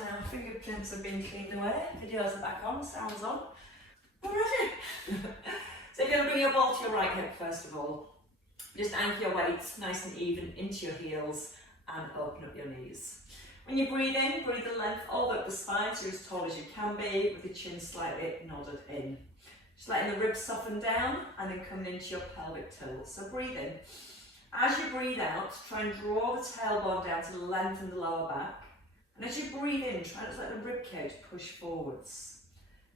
now fingerprints have been cleaned away, videos are back on, sounds on. We're ready. So you're going to bring your ball to your right hip first of all. Just anchor your weight nice and even into your heels and open up your knees. When you breathe in, breathe the length all up the spine so you're as tall as you can be with the chin slightly nodded in. Just letting the ribs soften down and then coming into your pelvic tilt. So breathe in. As you breathe out, try and draw the tailbone down to lengthen the lower back. And as you breathe in, try not to let the rib cage push forwards.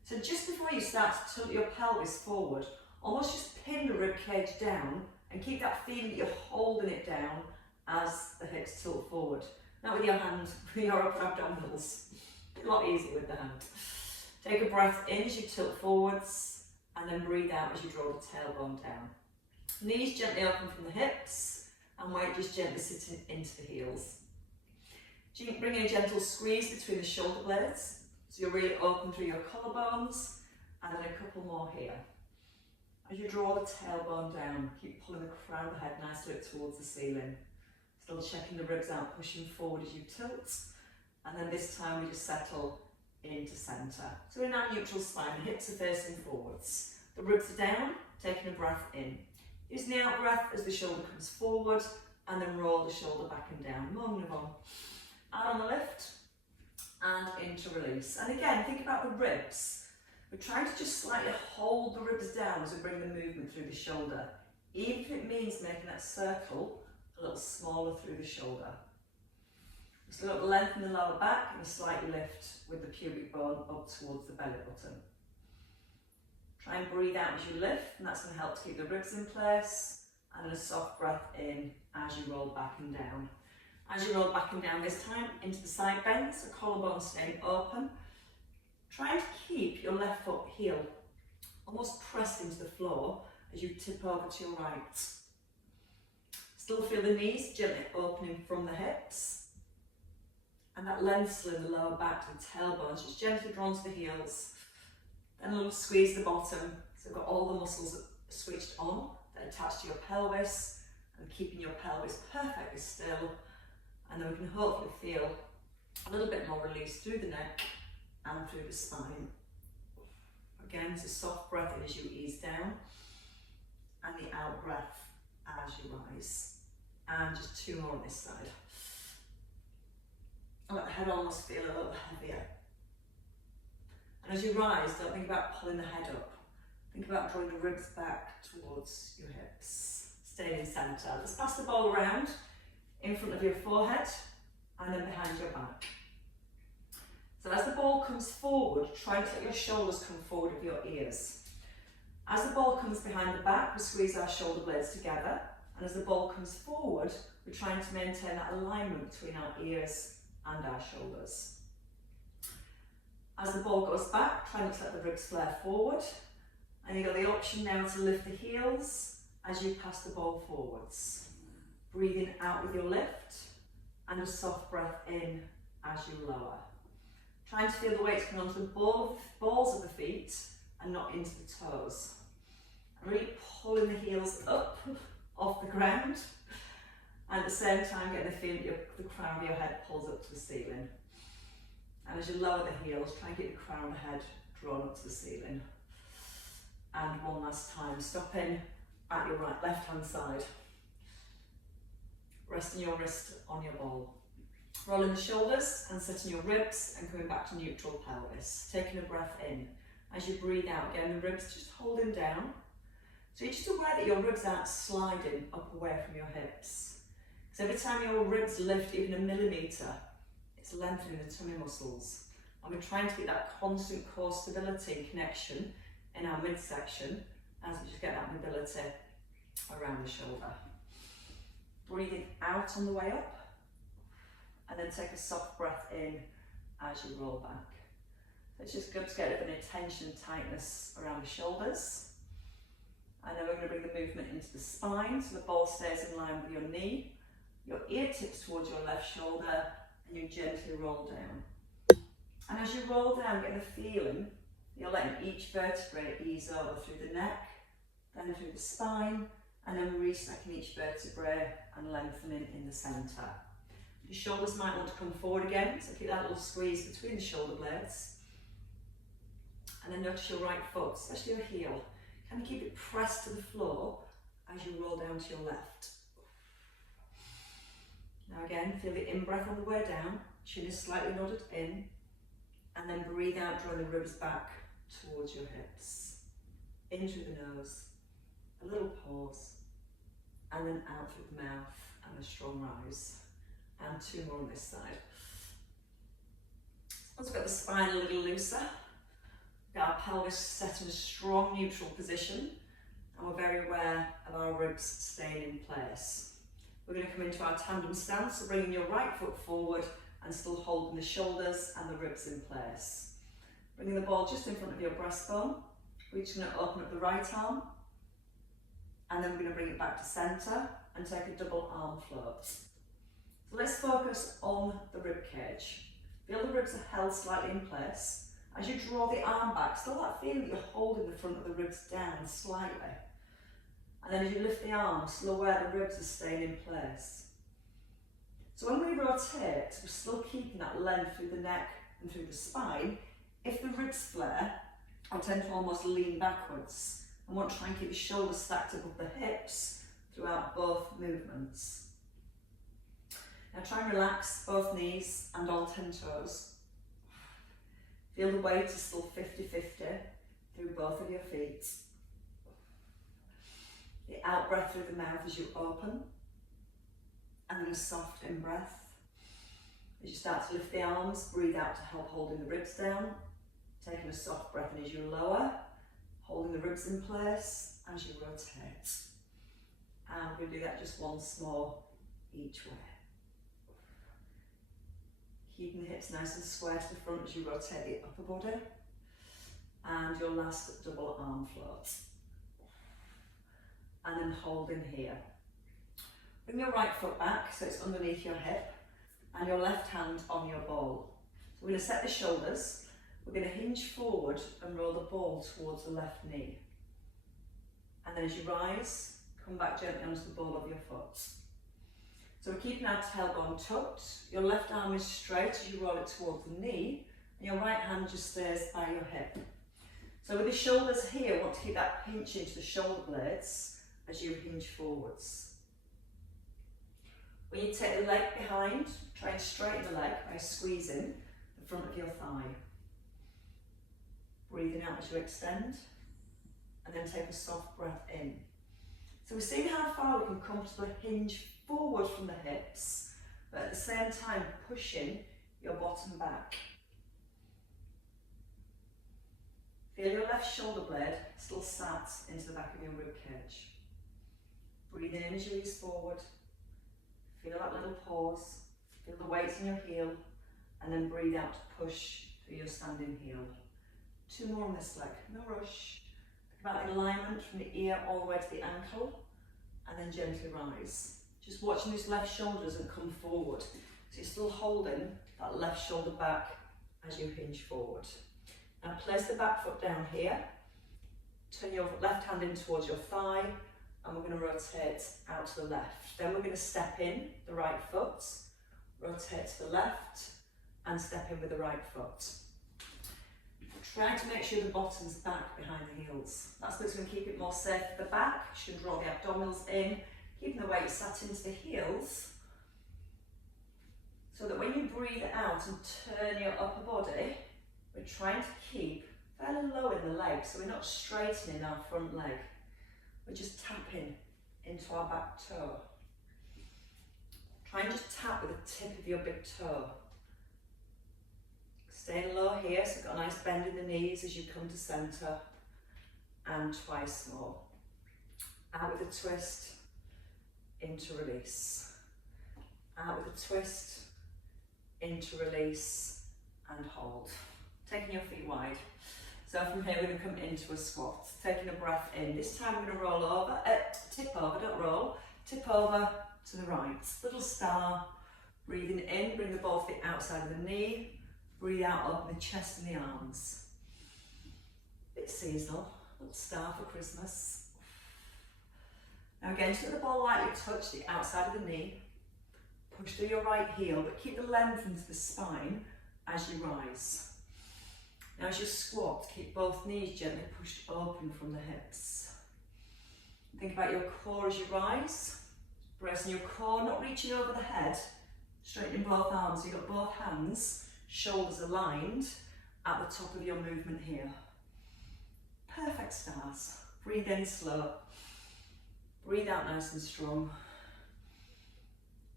So just before you start to tilt your pelvis forward, almost just pin the rib cage down and keep that feeling that you're holding it down as the hips tilt forward. Not with your hand, with your upper abdominals. A lot easier with the hand. Take a breath in as you tilt forwards and then breathe out as you draw the tailbone down. Knees gently open from the hips and weight just gently sitting into the heels. Bring in a gentle squeeze between the shoulder blades so you're really open through your collarbones, and then a couple more here. As you draw the tailbone down, keep pulling the crown of the head nicely up towards the ceiling. Still checking the ribs out, pushing forward as you tilt, and then this time we just settle into centre. So we're now neutral spine, the hips are facing forwards. The ribs are down, taking a breath in. Use the out breath as the shoulder comes forward, and then roll the shoulder back and down. Move on. Out on the lift, and into release. And again, think about the ribs. We're trying to just slightly hold the ribs down as we bring the movement through the shoulder, even if it means making that circle a little smaller through the shoulder. Just look, lengthen the lower back and slightly lift with the pubic bone up towards the belly button. Try and breathe out as you lift, and that's going to help to keep the ribs in place, and then a soft breath in as you roll back and down. As you roll back and down this time into the side bends, the collarbone staying open. Try to keep your left foot heel almost pressed into the floor as you tip over to your right. Still feel the knees gently opening from the hips, and that length still in the lower back to the tailbones, just gently drawn to the heels. Then a little squeeze the bottom, so you've got all the muscles switched on that attach to your pelvis and keeping your pelvis perfectly still. And then we can hopefully feel a little bit more release through the neck and through the spine. Again, it's a soft breath in as you ease down, and the out breath as you rise. And just two more on this side. And let the head almost feel a little heavier. And as you rise, don't think about pulling the head up. Think about drawing the ribs back towards your hips. Stay in centre. Let's pass the ball around in front of your forehead and then behind your back. So as the ball comes forward, try to let your shoulders come forward with your ears. As the ball comes behind the back, we squeeze our shoulder blades together, and as the ball comes forward, we're trying to maintain that alignment between our ears and our shoulders. As the ball goes back, try not to let the ribs flare forward, and you've got the option now to lift the heels as you pass the ball forwards. Breathing out with your lift, and a soft breath in as you lower. Trying to feel the weight coming onto the balls of the feet and not into the toes. And really pulling the heels up off the ground, and at the same time getting the feeling that the crown of your head pulls up to the ceiling. And as you lower the heels, try and get the crown of the head drawn up to the ceiling. And one last time, stopping at your left hand side. Resting your wrist on your ball. Rolling the shoulders and setting your ribs and coming back to neutral pelvis. Taking a breath in. As you breathe out, again the ribs just holding down. So you're just aware that your ribs aren't sliding up away from your hips. Because every time your ribs lift even a millimetre, it's lengthening the tummy muscles. And we're trying to get that constant core stability and connection in our midsection as we just get that mobility around the shoulder. Breathing out on the way up, and then take a soft breath in as you roll back. So it's just good to get a bit of an tension and tightness around the shoulders. And then we're going to bring the movement into the spine, so the ball stays in line with your knee. Your ear tips towards your left shoulder, and you gently roll down. And as you roll down, get the feeling you're letting each vertebrae ease over through the neck, then through the spine, and then restacking each vertebrae and lengthening in the centre. Your shoulders might want to come forward again, so keep that little squeeze between the shoulder blades. And then notice your right foot, especially your heel. Kind of keep it pressed to the floor as you roll down to your left. Now again, feel the in-breath on the way down, chin is slightly nodded in, and then breathe out, drawing the ribs back towards your hips. In through the nose, a little pause, and then out through the mouth, and a strong rise. And 2 more on this side. Once we've got the spine a little looser, we've got our pelvis set in a strong neutral position, and we're very aware of our ribs staying in place. We're going to come into our tandem stance, so bringing your right foot forward and still holding the shoulders and the ribs in place. Bringing the ball just in front of your breastbone. We're just going to open up the right arm, and then we're going to bring it back to centre and take a double arm float. So let's focus on the rib cage. Feel the ribs are held slightly in place. As you draw the arm back, still that feeling that you're holding the front of the ribs down slightly. And then as you lift the arms, still aware the ribs are staying in place. So when we rotate, we're still keeping that length through the neck and through the spine. If the ribs flare, I'll tend to almost lean backwards. I want to try and keep the shoulders stacked above the hips throughout both movements. Now try and relax both knees and all 10 toes. Feel the weight is still 50-50 through both of your feet. The out breath through the mouth as you open, and then a soft in breath. As you start to lift the arms, breathe out to help holding the ribs down. Taking a soft breath in as you lower, holding the ribs in place as you rotate. And we'll do that just once more each way. Keeping the hips nice and square to the front as you rotate the upper body. And your last double arm float. And then holding here. Bring your right foot back so it's underneath your hip, and your left hand on your ball. So we're going to set the shoulders, we're going to hinge forward and roll the ball towards the left knee. And then as you rise, come back gently onto the ball of your foot. So we're keeping our tailbone tucked, your left arm is straight as you roll it towards the knee, and your right hand just stays by your hip. So with the shoulders here, we want to keep that pinch into the shoulder blades as you hinge forwards. When you take the leg behind, try and straighten the leg by squeezing the front of your thigh. Breathing out as you extend, and then take a soft breath in. So we're seeing how far we can comfortably hinge forward from the hips, but at the same time pushing your bottom back. Feel your left shoulder blade still sat into the back of your rib cage. Breathing in as you ease forward. Feel that little pause. Feel the weight in your heel, and then breathe out to push through your standing heel. 2 more on this leg, no rush. Think about the alignment from the ear all the way to the ankle, and then gently rise. Just watching this left shoulder doesn't come forward. So you're still holding that left shoulder back as you hinge forward. Now place the back foot down here. Turn your left hand in towards your thigh, and we're going to rotate out to the left. Then we're going to step in the right foot, rotate to the left, and step in with the right foot. Try to make sure the bottom's back behind the heels. That's what's going to keep it more safe at the back. You should draw the abdominals in, keeping the weight sat into the heels, so that when you breathe out and turn your upper body, we're trying to keep fairly low in the leg, so we're not straightening our front leg. We're just tapping into our back toe. Try and just tap with the tip of your big toe. Staying low here, so you've got a nice bend in the knees as you come to centre. And twice more. Out with a twist, into release. Out with a twist, into release, and hold. Taking your feet wide. So from here we're going to come into a squat. Taking a breath in. This time we're going to roll over, tip over, don't roll. Tip over to the right. Little star. Breathing in, bring the ball to the outside of the knee. Breathe out, open the chest and the arms. Bit seasonal, little star for Christmas. Now again, just let the ball lightly touch the outside of the knee. push through your right heel, but keep the length into the spine as you rise. Now as you squat, keep both knees gently pushed open from the hips. Think about your core as you rise, pressing your core, not reaching over the head, straightening both arms. You've got both hands, shoulders aligned at the top of your movement here. Perfect stars. Breathe in slow. Breathe out nice and strong.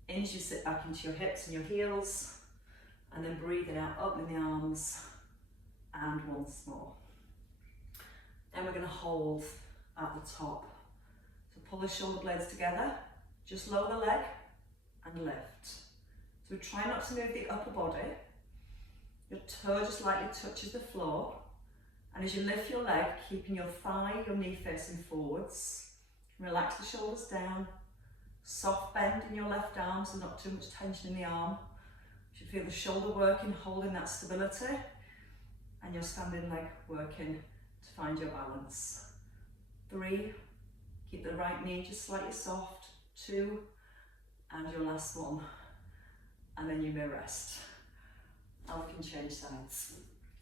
In as you sit back into your hips and your heels, and then breathing out, opening the arms, and once more. Then we're going to hold at the top. So pull the shoulder blades together, just lower the leg and lift. So try not to move the upper body. Your toe just lightly touches the floor. And as you lift your leg, keeping your thigh, your knee facing forwards, relax the shoulders down. Soft bend in your left arm, so not too much tension in the arm. You should feel the shoulder working, holding that stability, and your standing leg working to find your balance. 3, keep the right knee just slightly soft. 2, and your last one, and then you may rest. Now we can change sides.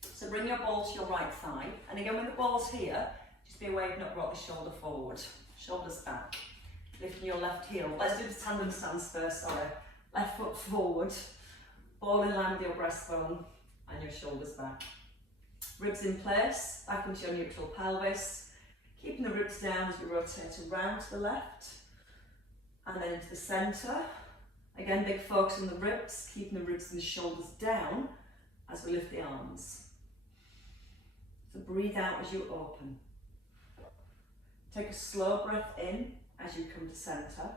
So bring your ball to your right thigh, and again when the ball's here, just be aware you've not brought the shoulder forward. Shoulders back. Lifting your left heel. Let's do the tandem stance first, sorry. Left foot forward, ball in line with your breastbone, and your shoulders back. Ribs in place, back into your neutral pelvis. Keeping the ribs down as we rotate around to the left, and then into the centre. Again, big focus on the ribs, keeping the ribs and the shoulders down as we lift the arms. So breathe out as you open. Take a slow breath in as you come to centre,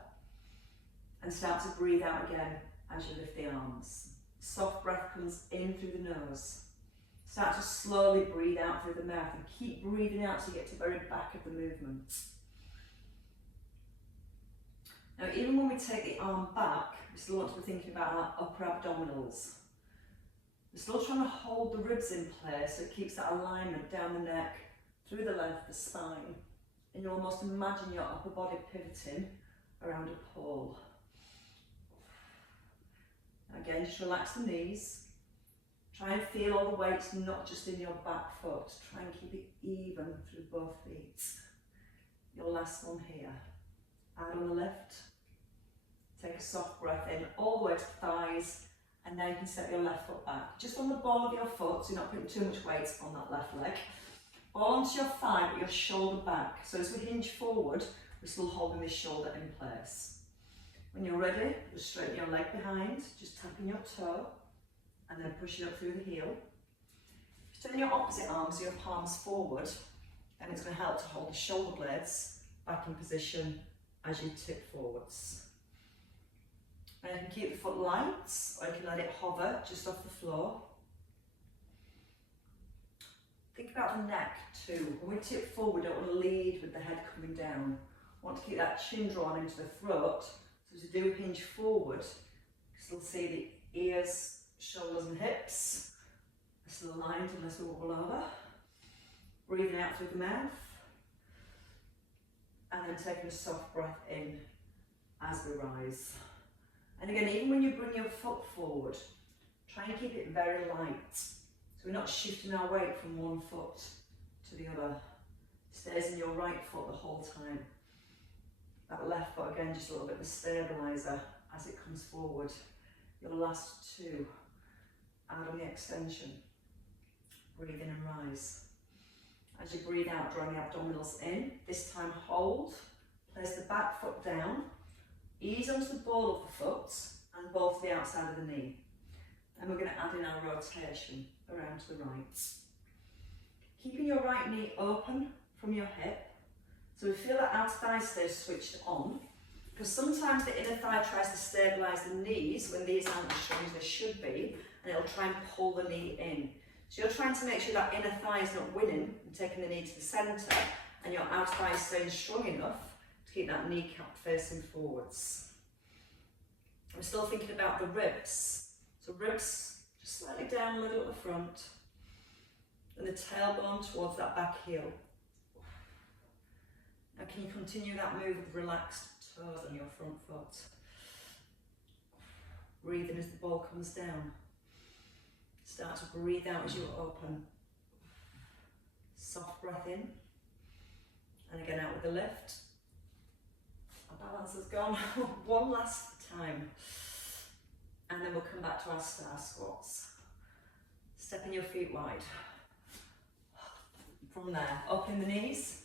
and start to breathe out again as you lift the arms. Soft breath comes in through the nose. Start to slowly breathe out through the mouth, and keep breathing out till you get to the very back of the movement. Now even when we take the arm back, we still want to be thinking about our upper abdominals. We're still trying to hold the ribs in place so it keeps that alignment down the neck, through the length of the spine. And you almost imagine your upper body pivoting around a pole. Again, just relax the knees. Try and feel all the weight not just in your back foot. Try and keep it even through both feet. Your last one here. Out on the lift. Take a soft breath in all the way to the thighs, and now you can step your left foot back. Just on the ball of your foot, so you're not putting too much weight on that left leg. Ball onto your thigh, but your shoulder back. So as we hinge forward, we're still holding this shoulder in place. When you're ready, just straighten your leg behind, just tapping your toe, and then pushing up through the heel. Turn your opposite arm so your palms forward, and it's going to help to hold the shoulder blades back in position as you tip forwards. And you can keep the foot light, or you can let it hover just off the floor. Think about the neck too. When we tip forward, we don't want to lead with the head coming down. We want to keep that chin drawn into the throat. So as you do hinge forward, you still see the ears, shoulders and hips are still aligned unless we wobble over. Breathing out through the mouth. And then taking a soft breath in as we rise. And again, even when you bring your foot forward, try and keep it very light. So we're not shifting our weight from one foot to the other. It stays in your right foot the whole time. That left foot, again, just a little bit of a stabiliser as it comes forward. Your last 2. Out on the extension. Breathe in and rise. As you breathe out, drawing the abdominals in. This time hold. Place the back foot down. Ease onto the ball of the foot and ball to the outside of the knee. And we're going to add in our rotation around to the right. Keeping your right knee open from your hip. So we feel that outer thigh stays switched on. Because sometimes the inner thigh tries to stabilise the knees when these aren't as strong as they should be. And it'll try and pull the knee in. So you're trying to make sure that inner thigh is not winning and taking the knee to the centre. And your outer thigh is staying strong enough to keep that kneecap facing forwards. I'm still thinking about the ribs. So ribs just slightly down a little at the front, and the tailbone towards that back heel. Now can you continue that move with relaxed toes on your front foot? Breathe in as the ball comes down. Start to breathe out as you open. Soft breath in. And again out with the lift. Our balance has gone. One last time. And then we'll come back to our star squats. Stepping your feet wide. From there, open the knees.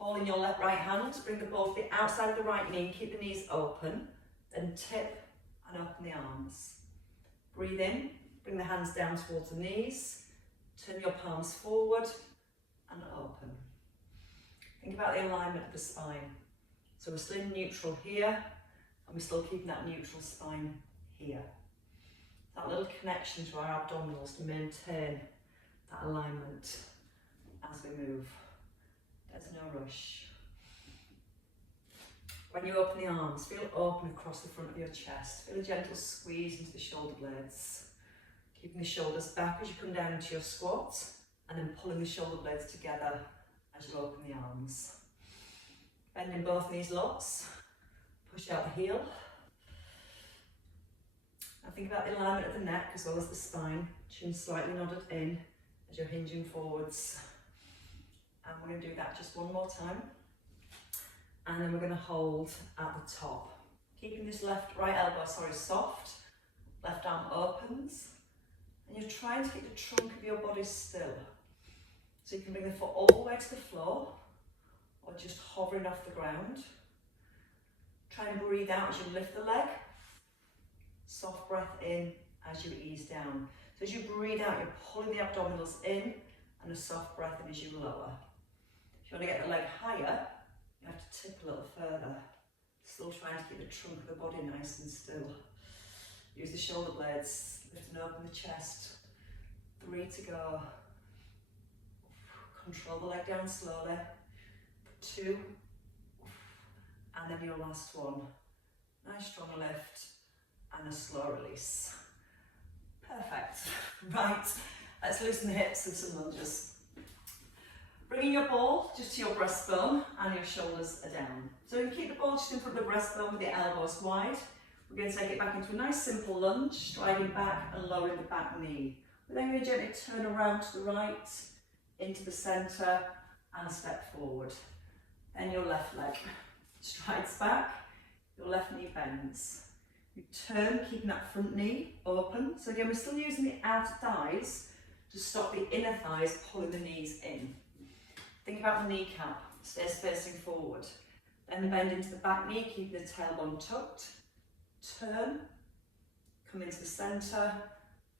Ball in your right hand. Bring the ball to the outside of the right knee. Keep the knees open. Then tip and open the arms. Breathe in. Bring the hands down towards the knees. Turn your palms forward and open. Think about the alignment of the spine. So we're still in neutral here, and we're still keeping that neutral spine here. That little connection to our abdominals to maintain that alignment as we move. There's no rush. When you open the arms, feel open across the front of your chest. Feel a gentle squeeze into the shoulder blades. Keeping the shoulders back as you come down into your squat, and then pulling the shoulder blades together as you open the arms. Bending both knees lots. Push out the heel. Now think about the alignment of the neck as well as the spine. Chin slightly nodded in as you're hinging forwards. And we're going to do that just one more time. And then we're going to hold at the top. Keeping this right elbow soft. Left arm opens. And you're trying to keep the trunk of your body still. So you can bring the foot all the way to the floor, or just hovering off the ground. Try and breathe out as you lift the leg. Soft breath in as you ease down. So as you breathe out, you're pulling the abdominals in, and a soft breath in as you lower. If you want to get the leg higher, you have to tip a little further. Still trying to keep the trunk of the body nice and still. Use the shoulder blades. Lift and open the chest. 3 to go. Control the leg down slowly. 2. And then your last one. Nice strong lift and a slow release. Perfect. Right, let's loosen the hips and some lunges. Bringing your ball just to your breastbone and your shoulders are down. So you can keep the ball just in front of the breastbone with the elbows wide. We're going to take it back into a nice simple lunge, striding back and lowering the back knee. We're then going to gently turn around to the right, into the centre and step forward. Then your left leg strides back, your left knee bends. You turn, keeping that front knee open. So again, we're still using the outer thighs to stop the inner thighs pulling the knees in. Think about the kneecap, stays facing forward. Then bend into the back knee, keeping the tailbone tucked. Turn, come into the centre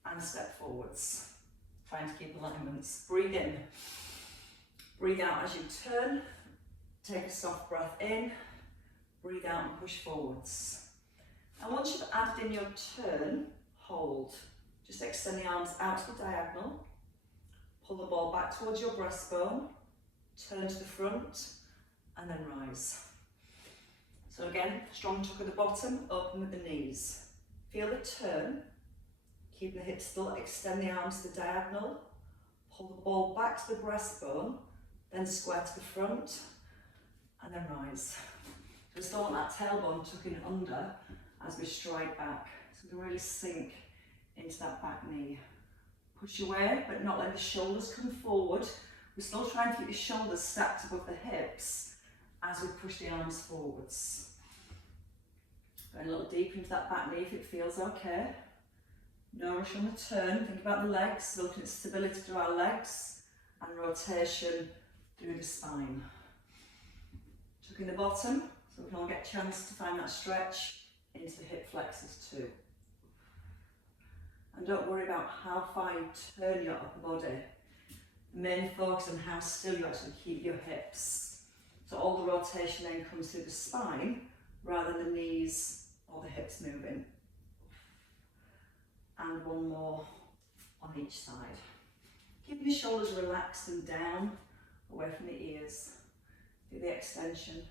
and step forwards. Trying to keep alignments. Breathe in. Breathe out as you turn. Take a soft breath in. Breathe out and push forwards. And once you've added in your turn, hold. Just extend the arms out to the diagonal. Pull the ball back towards your breastbone. Turn to the front and then rise. So again, strong tuck at the bottom, open with the knees. Feel the turn. Keep the hips still, extend the arms to the diagonal. Pull the ball back to the breastbone, then square to the front and then rise. So we still want that tailbone tucking under as we stride back. So we can really sink into that back knee. Push away, but not let the shoulders come forward. We're still trying to keep the shoulders stacked above the hips as we push the arms forwards. Going a little deeper into that back knee if it feels okay. No rush on the turn. Think about the legs, looking at stability through our legs and rotation through the spine. Tucking the bottom so we can all get a chance to find that stretch into the hip flexors too. And don't worry about how far you turn your upper body. The main focus on how still you actually keep your hips. So all the rotation then comes through the spine rather than the knees or the hips moving. And one more on each side. Keeping the shoulders relaxed and down, away from the ears. Do the extension.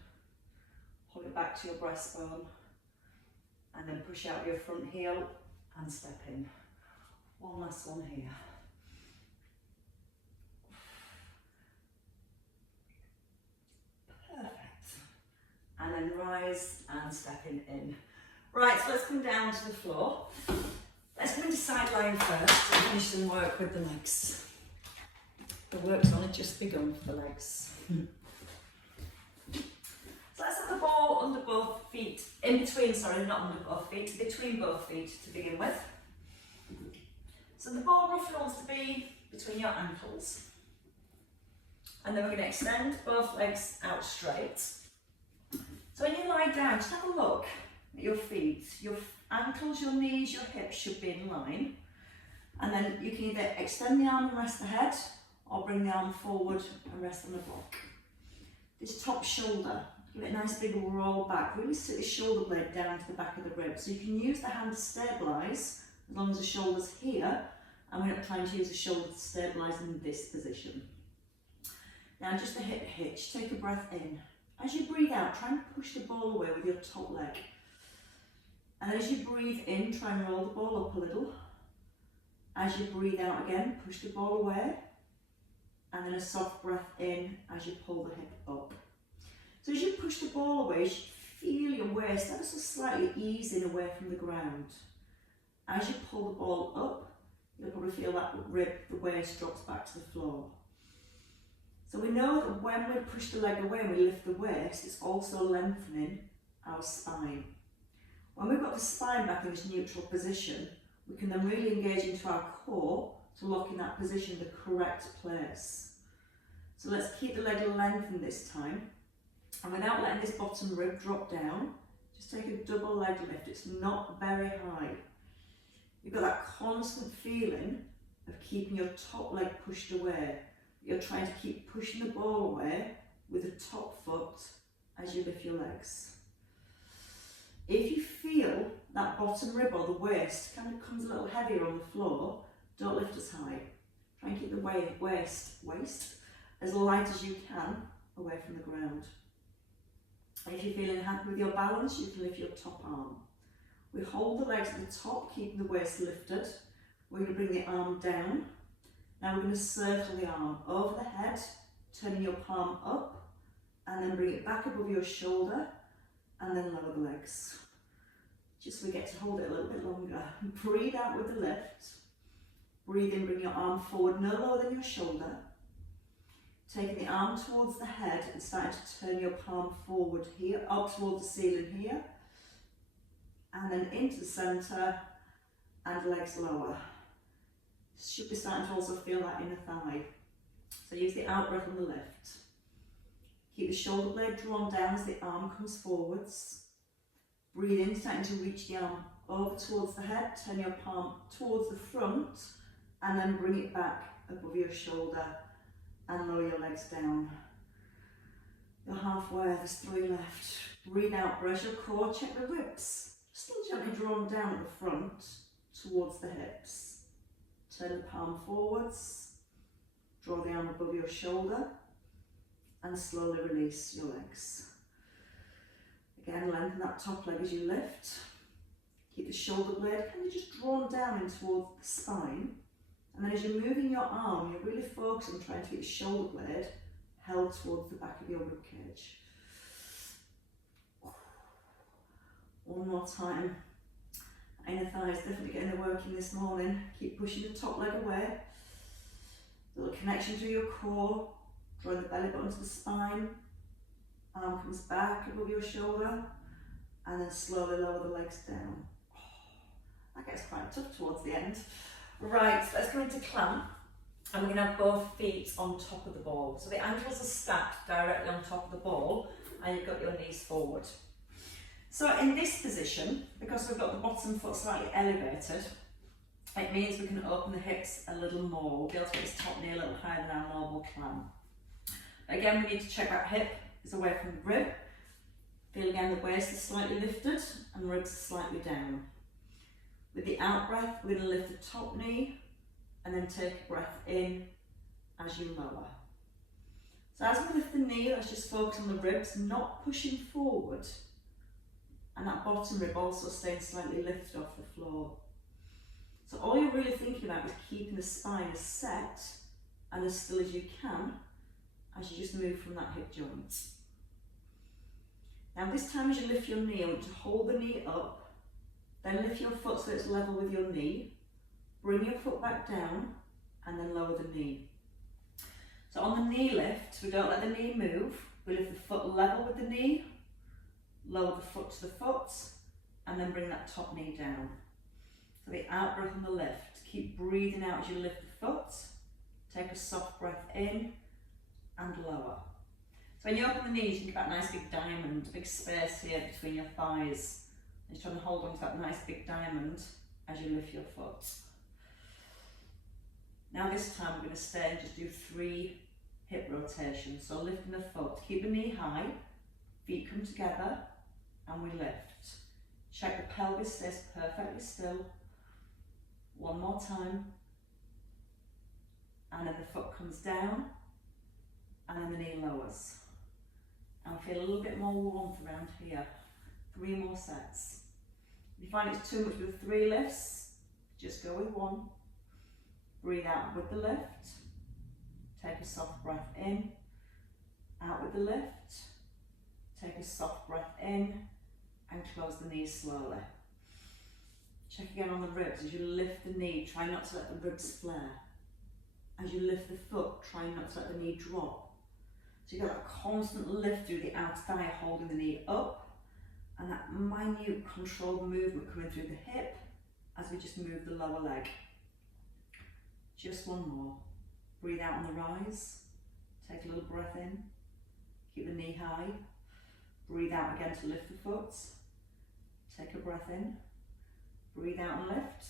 Pull it back to your breastbone. And then push out your front heel and step in. One last one here. Perfect. And then rise and stepping in. Right, so let's come down to the floor. Let's come into side lying first and finish some work with the legs. The work's only just begun for the legs. So let's have the ball under both feet, in between, sorry, not under both feet, between both feet to begin with. So the ball roughly wants to be between your ankles. And then we're going to extend both legs out straight. So when you lie down, just have a look at your feet. Your ankles, your knees, your hips should be in line. And then you can either extend the arm and rest the head, or bring the arm forward and rest on the block. This top shoulder, give it a nice big roll back. Really sit the shoulder blade down to the back of the rib. So you can use the hand to stabilise, as long as the shoulder's here, and we're not trying to use the shoulder to stabilise in this position. Now just a hip hitch, take a breath in. As you breathe out, try and push the ball away with your top leg. And as you breathe in, try and roll the ball up a little. As you breathe out again, push the ball away. And then a soft breath in as you pull the hip up. So as you push the ball away, you should feel your waist ever so slightly easing away from the ground. As you pull the ball up, you'll probably feel that rib, the waist drops back to the floor. So we know that when we push the leg away and we lift the waist, it's also lengthening our spine. When we've got the spine back in this neutral position, we can then really engage into our core to lock in that position in the correct place. So let's keep the leg lengthened this time. And without letting this bottom rib drop down, just take a double leg lift. It's not very high. You've got that constant feeling of keeping your top leg pushed away. You're trying to keep pushing the ball away with the top foot as you lift your legs. If you feel that bottom rib or the waist kind of comes a little heavier on the floor, don't lift as high. Try and keep the waist as light as you can away from the ground. If you're feeling happy with your balance, you can lift your top arm. We hold the legs at the top, keeping the waist lifted. We're going to bring the arm down. Now we're going to circle the arm over the head, turning your palm up, and then bring it back above your shoulder, and then lower the legs. Just so we get to hold it a little bit longer. Breathe out with the lift. Breathe in, bring your arm forward, no lower than your shoulder. Taking the arm towards the head and starting to turn your palm forward here, up towards the ceiling here, and then into the centre, and legs lower. Should be starting to also feel that inner thigh. So use the out breath on the lift. Keep the shoulder blade drawn down as the arm comes forwards. Breathe in, starting to reach the arm over towards the head, turn your palm towards the front, and then bring it back above your shoulder and lower your legs down. You're halfway, there's 3 left. Breathe out, brace your core, check the ribs. Still gently drawn down at the front towards the hips. Turn the palm forwards, draw the arm above your shoulder, and slowly release your legs. Again, lengthen that top leg as you lift. Keep the shoulder blade kind of just drawn down in towards the spine. And then as you're moving your arm, you're really focused on trying to keep the shoulder blade held towards the back of your rib cage. One more time. Inner thigh is definitely getting the work in this morning. Keep pushing the top leg away. Little connection to your core. Drawing the belly button to the spine. Arm comes back above your shoulder. And then slowly lower the legs down. That gets quite tough towards the end. Right, so let's go into clamp. And we're going to have both feet on top of the ball. So the ankles are stacked directly on top of the ball. And you've got your knees forward. So in this position, because we've got the bottom foot slightly elevated, it means we can open the hips a little more. We'll be able to get this top knee a little higher than our normal clamp. Again, we need to check that hip is away from the rib. Feel again the waist is slightly lifted and the ribs are slightly down. With the out breath, we're going to lift the top knee and then take a breath in as you lower. So as we lift the knee, let's just focus on the ribs, not pushing forward. And that bottom rib also staying slightly lifted off the floor. So all you're really thinking about is keeping the spine as set and as still as you can as you just move from that hip joint. Now this time as you lift your knee, I want you to hold the knee up Then lift your foot so it's level with your knee. Bring your foot back down and then lower the knee. So on the knee lift, we don't let the knee move. We lift the foot level with the knee, lower the foot to the foot, and then bring that top knee down. So the out breath on the lift. Keep breathing out as you lift the foot. Take a soft breath in and lower. So when you open the knees, you can get that nice big diamond, big space here between your thighs. Just trying to hold on to that nice big diamond as you lift your foot. Now this time we're going to stay and just do 3 hip rotations. So lifting the foot, keep the knee high, feet come together, and we lift. Check the pelvis stays perfectly still. One more time. And then the foot comes down, and then the knee lowers. And feel a little bit more warmth around here. 3 more sets. If you find it's too much with 3 lifts, just go with 1. Breathe out with the lift. Take a soft breath in. Out with the lift. Take a soft breath in and close the knees slowly. Check again on the ribs. As you lift the knee, try not to let the ribs flare. As you lift the foot, try not to let the knee drop. So you've got that constant lift through the outer thigh, holding the knee up, and that minute controlled movement coming through the hip as we just move the lower leg. Just 1 more. Breathe out on the rise. Take a little breath in. Keep the knee high. Breathe out again to lift the foot. Take a breath in. Breathe out and lift.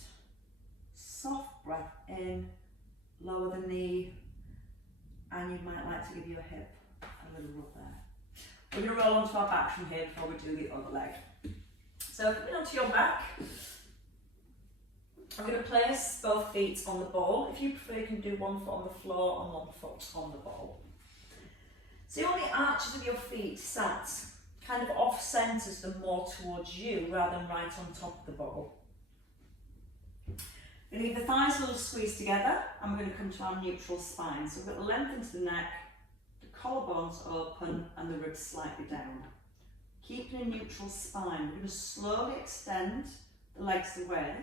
Soft breath in. Lower the knee. And you might like to give your hip a little rub there. We're going to roll onto our back from here before we do the other leg. So coming onto your back, I'm going to place both feet on the ball. If you prefer, you can do 1 foot on the floor and 1 foot on the ball. See all the arches of your feet sat kind of off centre, so they're more towards you rather than right on top of the ball. We're going to leave the thighs a little squeezed together, and we're going to come to our neutral spine. So we've got the length into the neck, the collarbones open, and the ribs slightly down. Keeping a neutral spine, we're going to slowly extend the legs away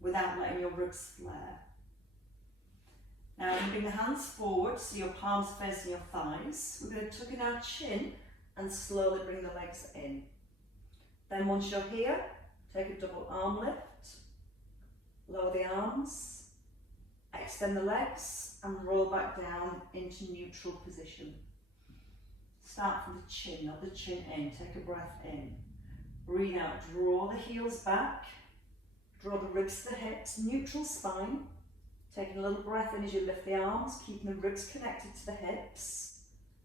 without letting your ribs flare. Now we're going to bring the hands forward so your palms facing your thighs. We're going to tuck in our chin and slowly bring the legs in. Then once you're here, take a double arm lift. Lower the arms, extend the legs and roll back down into neutral position. Start from the chin, not the chin in. Take a breath in. Breathe out, draw the heels back. Draw the ribs to the hips, neutral spine. Taking a little breath in as you lift the arms, keeping the ribs connected to the hips.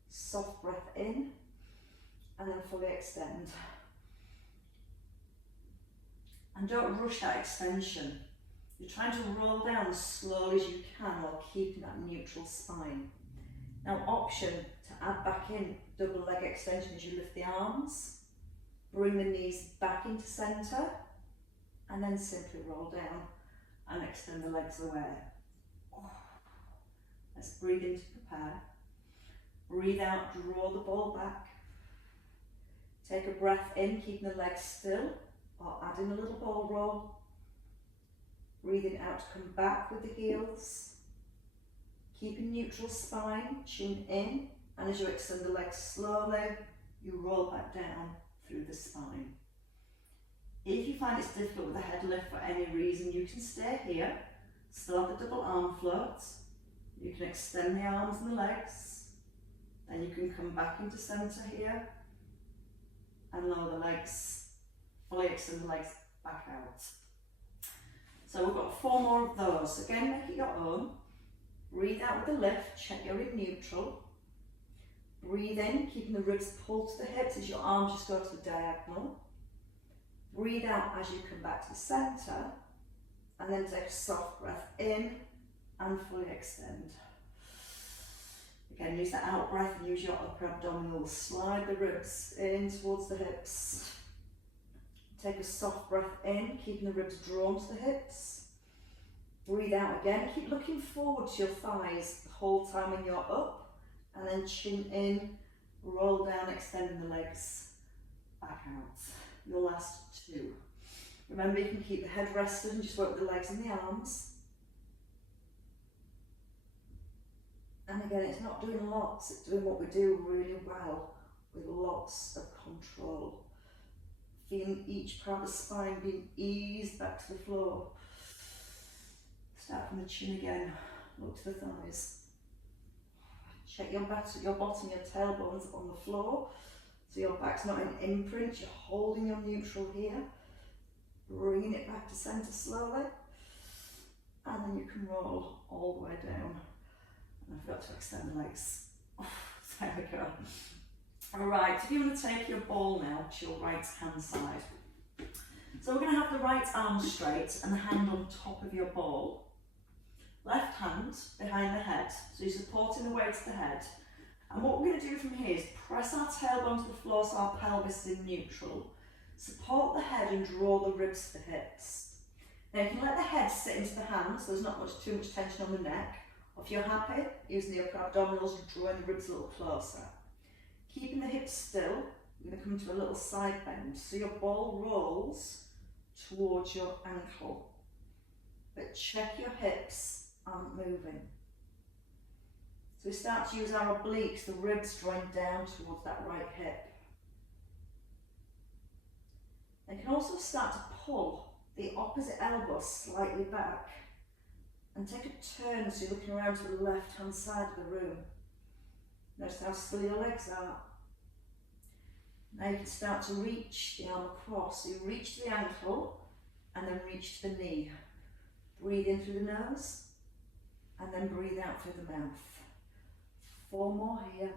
Soft breath in, and then fully extend. And don't rush that extension. You're trying to roll down as slowly as you can while keeping that neutral spine. Now option to add back in double leg extension as you lift the arms. Bring the knees back into centre and then simply roll down and extend the legs away. Let's breathe in to prepare. Breathe out, draw the ball back. Take a breath in, keeping the legs still or adding a little ball roll. Breathing out to come back with the heels. Keeping neutral spine, chin in, and as you extend the legs slowly, you roll back down through the spine. If you find it's difficult with the head lift for any reason, you can stay here, still have the double arm float. You can extend the arms and the legs, then you can come back into centre here and lower the legs, fully extend the legs back out. So we've got 4 more of those. Again, make it your own. Breathe out with the lift, check you're in neutral. Breathe in, keeping the ribs pulled to the hips as your arms just go to the diagonal. Breathe out as you come back to the centre, and then take a soft breath in and fully extend. Again, use the out breath and use your upper abdominals. Slide the ribs in towards the hips. Take a soft breath in, keeping the ribs drawn to the hips. Breathe out again. Keep looking forward to your thighs the whole time when you're up, and then chin in, roll down, extending the legs back out. Your last 2. Remember, you can keep the head rested and just work with the legs and the arms. And again, it's not doing lots, it's doing what we do really well with lots of control. Feeling each part of the spine being eased back to the floor. Start from the chin again, look to the thighs. Check your bottom, your tailbones on the floor. So your back's not an imprint, you're holding your neutral here. Bringing it back to centre slowly. And then you can roll all the way down. And I forgot to extend the legs. There we go. Alright, if you want to take your ball now to your right hand side. So we're going to have the right arm straight and the hand on top of your ball. Left hand behind the head, so you're supporting the weight of the head. And what we're going to do from here is press our tailbone to the floor so our pelvis is in neutral. Support the head and draw the ribs to the hips. Now you can let the head sit into the hands, so there's not too much tension on the neck. Or if you're happy, using the upper abdominals, you're drawing the ribs a little closer. Keeping the hips still, you're going to come to a little side bend, so your ball rolls towards your ankle. But check your hips aren't moving. So we start to use our obliques, the ribs drawing down towards that right hip. And you can also start to pull the opposite elbow slightly back and take a turn so you're looking around to the left hand side of the room. Notice how still your legs are. Now you can start to reach the arm across. So you reach to the ankle and then reach to the knee. Breathe in through the nose and then breathe out through the mouth. 4 more here.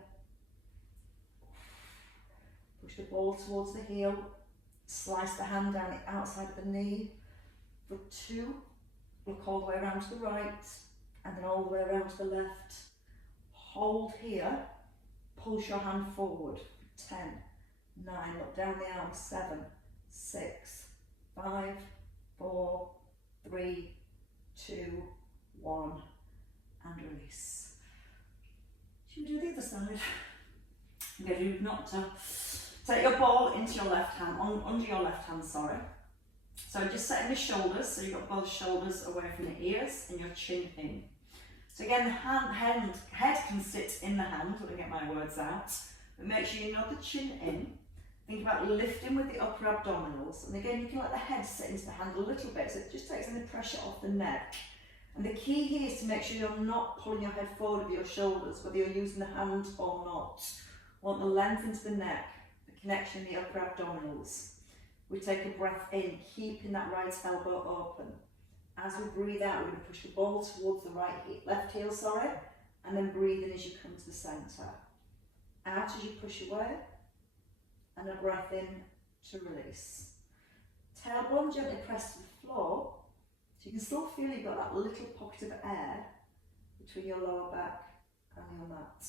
Push the ball towards the heel. Slice the hand down the outside of the knee. For 2, look all the way around to the right and then all the way around to the left. Hold here, pulse your hand forward. 10, 9, look down the arm. 7, 6, 5, 4, 3, 2, 1, and release. Should we do the other side? I'm going to do not to take your ball into your left hand, under your left hand, sorry. So just setting the shoulders, so you've got both shoulders away from the ears and your chin in. So again, the head can sit in the hand, let me get my words out, but make sure you nod the chin in. Think about lifting with the upper abdominals, and again you can let the head sit into the hand a little bit so it just takes any pressure off the neck. And the key here is to make sure you're not pulling your head forward with your shoulders, whether you're using the hand or not. Want the length into the neck, the connection in the upper abdominals. We take a breath in, keeping that right elbow open. As we breathe out, we're going to push the ball towards the left heel, and then breathe in as you come to the centre. Out as you push away, and a breath in to release. Tailbone gently press to the floor, so you can still feel you've got that little pocket of air between your lower back and your mat.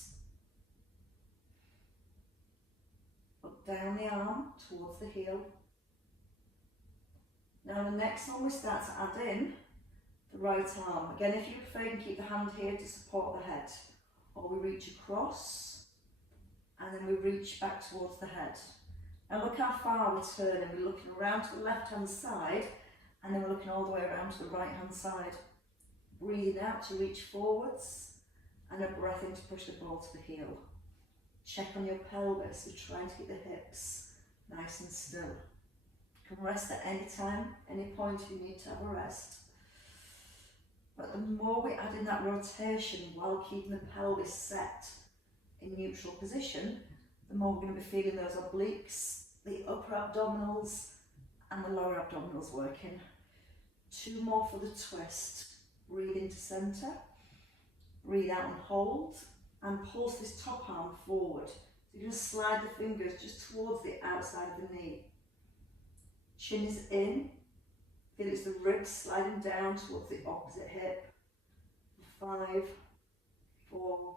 Look down the arm towards the heel. Now the next one we start to add in the right arm. Again, if you prefer, you can keep the hand here to support the head. Or we reach across and then we reach back towards the head. Now look how far we're turning. We're looking around to the left hand side and then we're looking all the way around to the right hand side. Breathing out to reach forwards and a breath in to push the ball to the heel. Check on your pelvis. We're trying to keep the hips nice and still. You can rest at any time, any point if you need to have a rest. But the more we add in that rotation while keeping the pelvis set in neutral position, the more we're going to be feeling those obliques, the upper abdominals and the lower abdominals working. 2 more for the twist. Breathe into centre, breathe out and hold, and pulse this top arm forward. So you're going to slide the fingers just towards the outside of the knee. Chin is in, feel it's the ribs sliding down towards the opposite hip. 5, 4,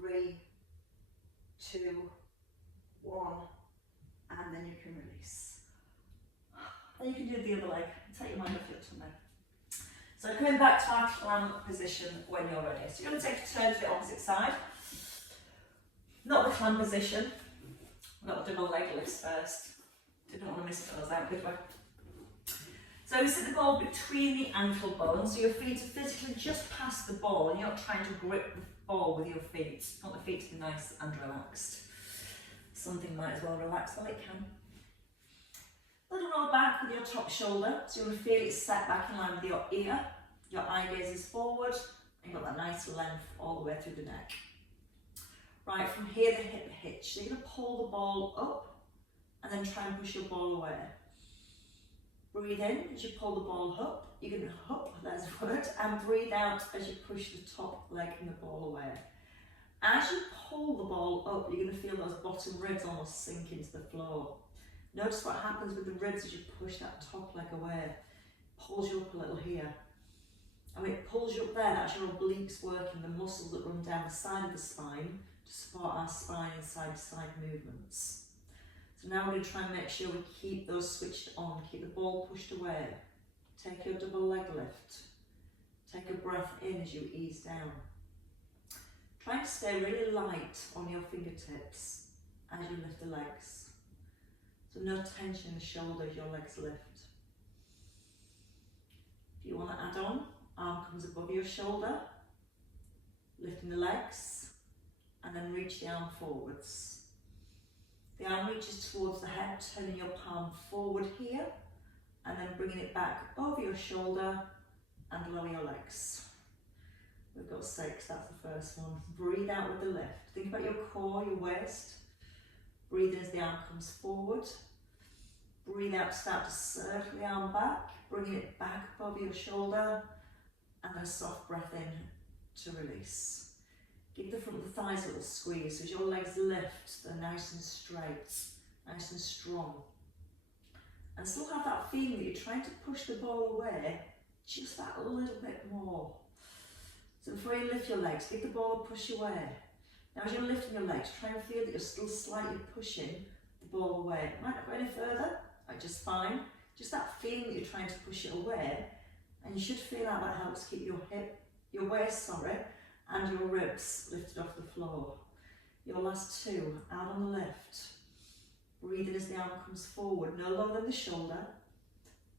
3, 2, 1, and then you can release. And you can do the other leg. Take your mind off it somewhere. So coming back to our clam position when you're ready. So you're going to take a turn to the opposite side. Not the clam position. Not doing my leg lifts first. Didn't want to miss those out, good way. So you sit the ball between the ankle bones, so your feet are physically just past the ball and you're not trying to grip the ball with your feet. You want the feet to be nice and relaxed. Something might as well relax while it can. Little roll back with your top shoulder, so you want to feel it set back in line with your ear. Your eye gaze is forward, and you've got that nice length all the way through the neck. Right, from here the hip hitch. So you're going to pull the ball up, and then try and push your ball away. Breathe in as you pull the ball up. You're going to up, there's a word, and breathe out as you push the top leg and the ball away. As you pull the ball up, you're going to feel those bottom ribs almost sink into the floor. Notice what happens with the ribs as you push that top leg away. Pulls you up a little here. And when it pulls you up there, that's your obliques working, the muscles that run down the side of the spine to support our spine and side-to-side movements. So now we're going to try and make sure we keep those switched on, keep the ball pushed away. Take your double leg lift. Take a breath in as you ease down. Try to stay really light on your fingertips as you lift the legs. So no tension in the shoulders, your legs lift. If you want to add on, arm comes above your shoulder, lifting the legs, and then reach the arm forwards. The arm reaches towards the head, turning your palm forward here, and then bringing it back over your shoulder and lower your legs. We've got 6, that's the first one. Breathe out with the lift. Think about your core, your waist. Breathe in as the arm comes forward. Breathe out, start to circle the arm back, bringing it back above your shoulder, and then a soft breath in to release. Give the front of the thighs a little squeeze so as your legs lift, they're nice and straight, nice and strong. And still have that feeling that you're trying to push the ball away just that little bit more. So before you lift your legs, give the ball a push away. Now as you're lifting your legs, try and feel that you're still slightly pushing the ball away. It might not go any further, like just fine. Just that feeling that you're trying to push it away, and you should feel like that helps keep your waist, and your ribs lifted off the floor. Your last 2, out on the lift. Breathe in as the arm comes forward, no lower than the shoulder.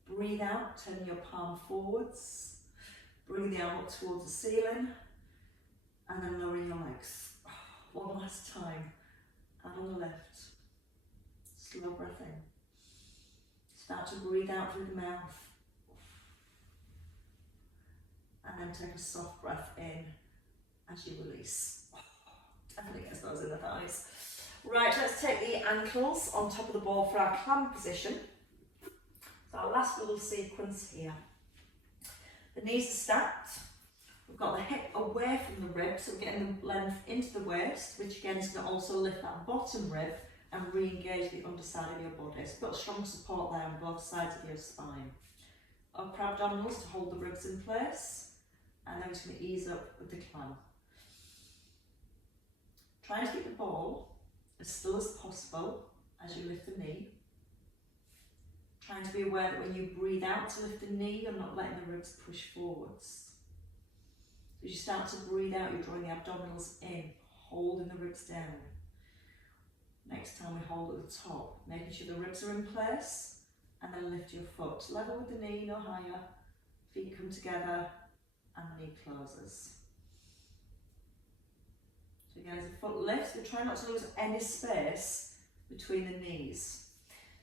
Breathe out, turning your palm forwards. Bring the arm up towards the ceiling, and then lowering your legs. One last time, out on the lift. Slow breath in. Start to breathe out through the mouth. And then take a soft breath in as you release. Definitely gets those in the thighs. Right, let's take the ankles on top of the ball for our clam position. So our last little sequence here. The knees are stacked. We've got the hip away from the rib, so we're getting the length into the waist, which again is going to also lift that bottom rib and re-engage the underside of your body. So you've got strong support there on both sides of your spine. Upper abdominals to hold the ribs in place, and then we're just going to ease up with the clam. Try to keep the ball as still as possible as you lift the knee. Trying to be aware that when you breathe out to lift the knee, you're not letting the ribs push forwards. So as you start to breathe out, you're drawing the abdominals in, holding the ribs down. Next time we hold at the top, making sure the ribs are in place, and then lift your foot. Level with the knee, no higher. Feet come together, and the knee closes. So again, as the foot lifts, we try not to lose any space between the knees.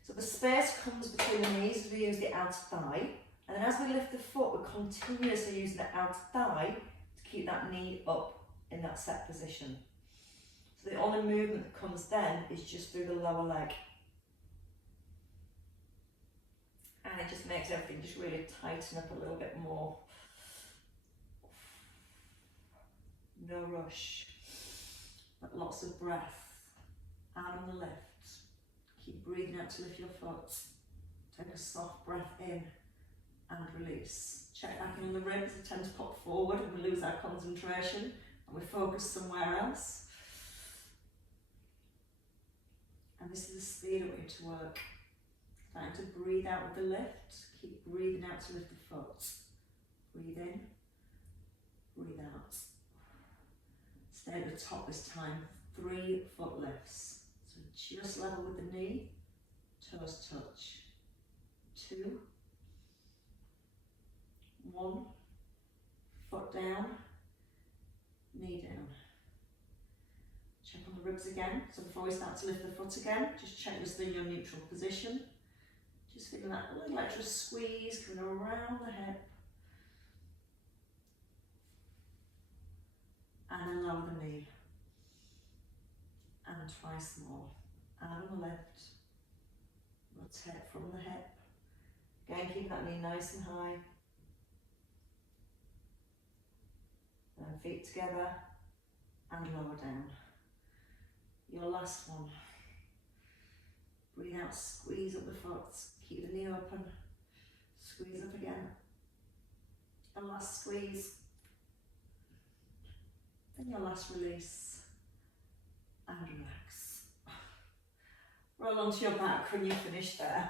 So the space comes between the knees as we use the outer thigh, and then as we lift the foot, we're continuously using the outer thigh to keep that knee up in that set position. So the only movement that comes then is just through the lower leg. And it just makes everything just really tighten up a little bit more. No rush, but lots of breath. Out on the lift. Keep breathing out to lift your foot. Take a soft breath in and release. Check back in on the ribs. They tend to pop forward and we lose our concentration and we focus somewhere else. And this is the speed at which to work. Trying to breathe out with the lift. Keep breathing out to lift the foot. Breathe in, breathe out. Stay at the top this time. 3 foot lifts. So just level with the knee, toes touch. 2, 1, foot down, knee down. Check on the ribs again. So before we start to lift the foot again, just check you're still in your neutral position. Just feeling that little extra squeeze coming around the hip. And then lower the knee. And twice more. Arm on the lift. Rotate from the hip. Again, keep that knee nice and high. And feet together. And lower down. Your last one. Breathe out, squeeze up the foot. Keep the knee open. Squeeze up again. And last squeeze. Then your last release. And relax. Roll onto your back when you're finished there.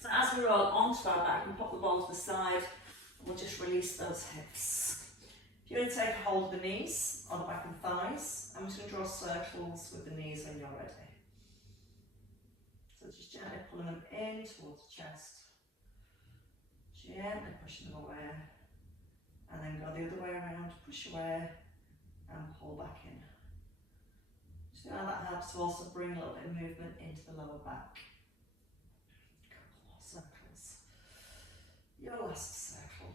So as we roll onto our back, we pop the ball to the side and we'll just release those hips. If you're going to take a hold of the knees on the back and thighs, I'm just going to draw circles with the knees when you're ready. So just gently pulling them in towards the chest. Gently pushing them away. And then go the other way around, push away and pull back in. Just know that helps to also bring a little bit of movement into the lower back. A couple more circles. Your last circle.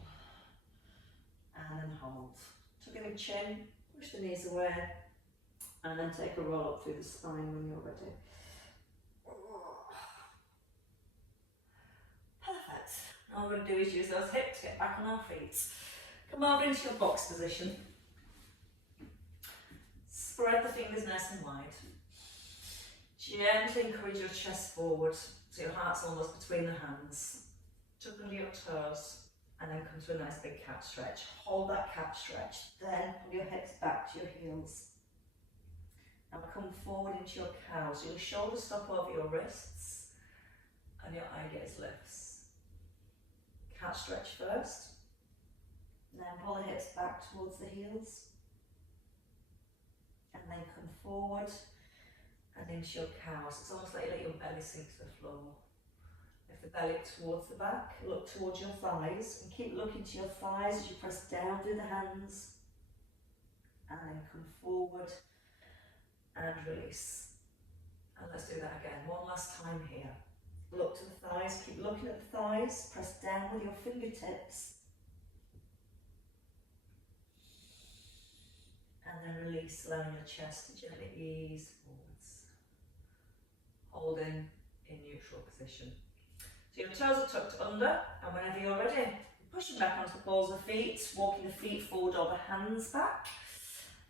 And then hold. Tuck in the chin, push the knees away, and then take a roll up through the spine when you're ready. Perfect. All we're going to do is use those hips, get back on our feet. Come over into your box position. Spread the fingers nice and wide. Gently encourage your chest forward so your heart's almost between the hands. Tuck under your toes and then come to a nice big cat stretch. Hold that cat stretch, then pull your hips back to your heels. Now come forward into your cow, so your shoulders stop over your wrists and your eye gaze lifts. Cat stretch first, then pull the hips back towards the heels. And then come forward and into your cow. So it's almost like you let your belly sink to the floor. Lift the belly towards the back, look towards your thighs, and keep looking to your thighs as you press down through the hands. And then come forward and release. And let's do that again, one last time here. Look to the thighs, keep looking at the thighs, press down with your fingertips. And then release, allowing your chest to gently ease forwards. Holding in neutral position. So your toes are tucked under, and whenever you're ready, pushing back onto the balls of the feet, walking the feet forward over hands back.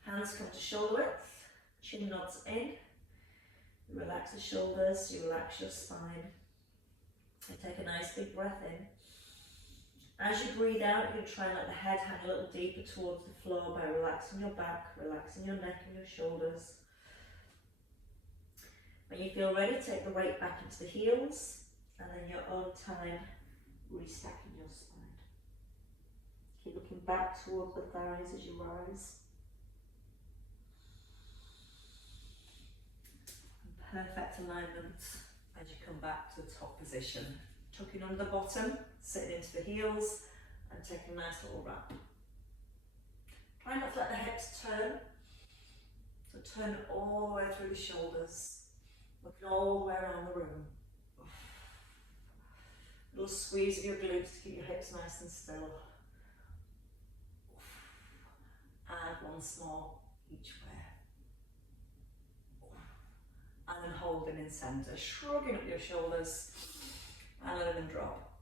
Hands come to shoulder width, chin nods in. You relax the shoulders, you relax your spine. And take a nice big breath in. As you breathe out, you're going to try and let the head hang a little deeper towards the floor by relaxing your back, relaxing your neck and your shoulders. When you feel ready, take the weight back into the heels, and then your own time, restacking your spine. Keep looking back towards the thighs as you rise. And perfect alignment as you come back to the top position. Tucking under the bottom, sitting into the heels, and taking a nice little wrap. Try not to let the hips turn. So turn all the way through the shoulders, looking all the way around the room. A little squeeze of your glutes to keep your hips nice and still. And once more, each way. And then holding in centre, shrugging up your shoulders. And let them drop.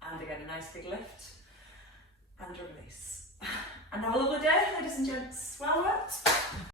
And again, a nice big lift. And a release. And have a lovely day, ladies and gents. Well worked.